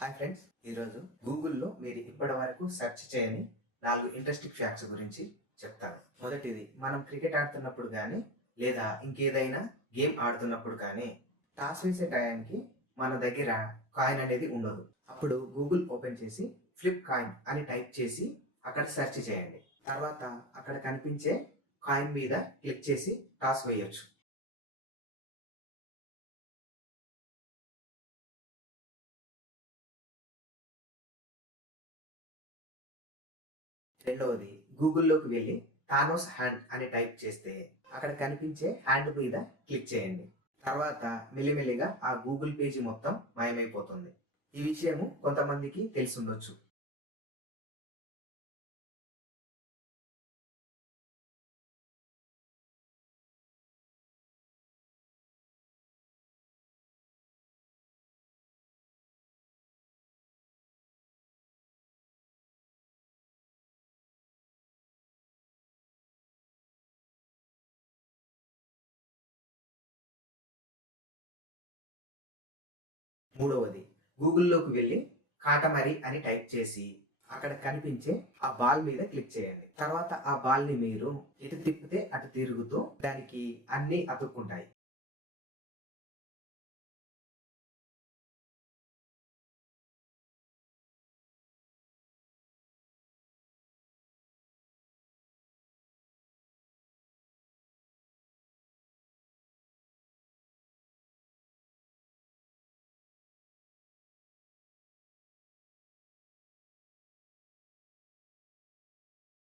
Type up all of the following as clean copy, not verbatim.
Hi friends, ఈరోజు గూగుల్లో మీరు ఇప్పటి వరకు సెర్చ్ చేయని 4 ఇంట్రెస్టింగ్ ఫ్యాక్ట్స్ గురించి చెప్తాను. మొదటిది, మనం క్రికెట్ ఆడుతున్నప్పుడు కానీ లేదా ఇంకేదైనా గేమ్ ఆడుతున్నప్పుడు కానీ టాస్ వేసే టయానికి మన దగ్గర కాయిన్ అనేది ఉండదు. అప్పుడు గూగుల్ ఓపెన్ చేసి ఫ్లిప్ కాయిన్ అని టైప్ చేసి అక్కడ సెర్చ్ చేయండి. తర్వాత అక్కడ కనిపించే కాయిన్ మీద క్లిక్ చేసి టాస్ వేయొచ్చు. రెండవది, గూగుల్లోకి వెళ్ళి థానోస్ హ్యాండ్ అని టైప్ చేస్తే అక్కడ కనిపించే హ్యాండ్ మీద క్లిక్ చేయండి. తర్వాత మెల్లిమెల్లిగా ఆ గూగుల్ పేజీ మొత్తం మాయమైపోతుంది. ఈ విషయము కొంతమందికి తెలిసుండొచ్చు. మూడవది, గూగుల్లోకి వెళ్ళి కాటమరి అని టైప్ చేసి అక్కడ కనిపించే ఆ బాల్ మీద క్లిక్ చేయండి. తర్వాత ఆ బాల్ ని మీరు ఎటు తిప్పితే అటు తిరుగుతూ దానికి అన్ని అతుక్కుంటాయి.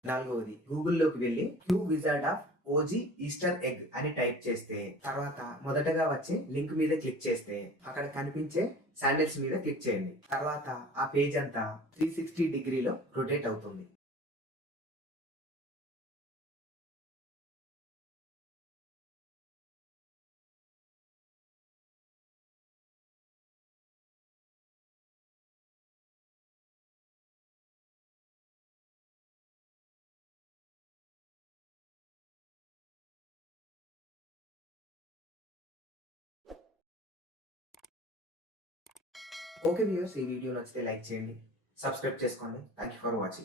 నాలుగవది, గూగుల్లోకి వెళ్ళి Q wizard of Oz Easter egg అని టైప్ చేస్తే తర్వాత మొదటగా వచ్చే లింక్ మీద క్లిక్ చేస్తే అక్కడ కనిపించే శాండిల్స్ మీద క్లిక్ చేయండి. తర్వాత ఆ పేజ్ అంతా 360 డిగ్రీలో రొటేట్ అవుతుంది. ఓకే వ్యూయర్స్, ఈ వీడియో నచ్చితే లైక్ చేయండి, సబ్స్క్రైబ్ చేసుకోండి. Thank you for watching.